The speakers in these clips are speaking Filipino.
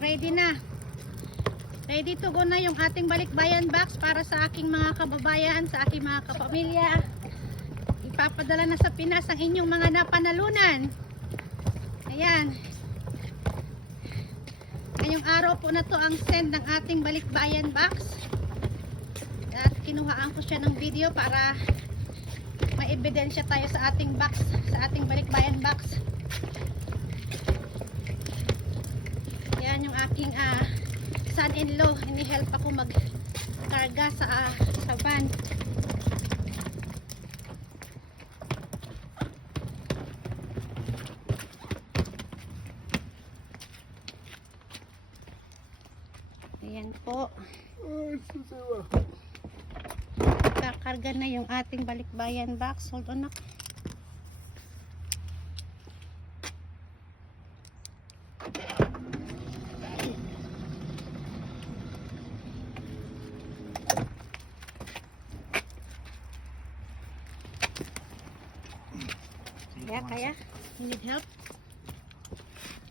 ready na. Ready to go na yung ating balikbayan box para sa aking mga kababayan, sa aking mga kapamilya. Ipapadala na sa Pinas ang inyong mga napanalunan. Ayan. Ngayong araw po na to ang send ng ating balikbayan box. At kinuhaan ko siya ng video para may ebidensya tayo sa ating box, sa ating balikbayan box. Yan yung aking ah, son-in-law. Ini-help ako mag-karga sa, ah, sa van. Ayan po. Kakarga na yung ating balikbayan box. Hold on na. Kaya, kaya? You need help?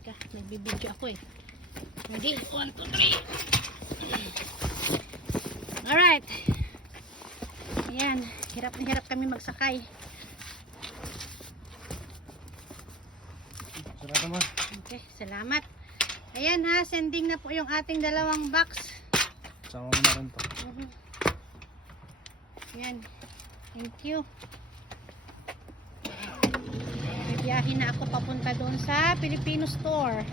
Teka, nagbibidyo ako eh. Ready? One, two, three. Alright. Ayan. Hirap na hirap kami magsakay. Sarado mo. Okay, salamat. Ayan ha, sending na po yung ating dalawang box. Sama mo na rin to. Mhm. Ayan. Thank you. Bibiyahin na ako papunta doon sa Filipino store.